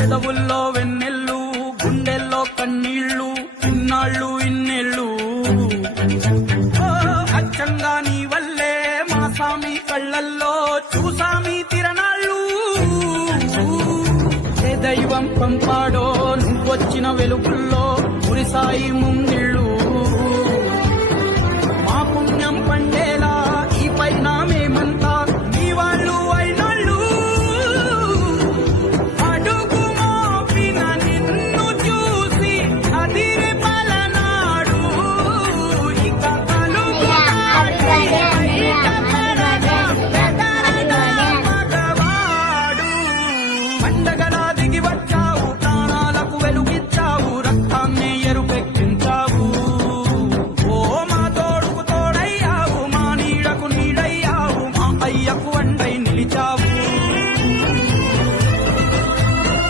పెదవుల్లో వెన్నెల్లు గుండెల్లో కన్నీళ్లు ఇన్నాళ్ళు ఇన్నేళ్ళు అచ్చంగా నీ వల్లే మా సామి కళ్ళల్లో చూసామి తిరణాళ్ళు ఏ దైవం పంపాడో నువ్వొచ్చిన వెలుగుల్లో కురిసాయి ముంగిళ్ళు మా పుణ్యం పండేలా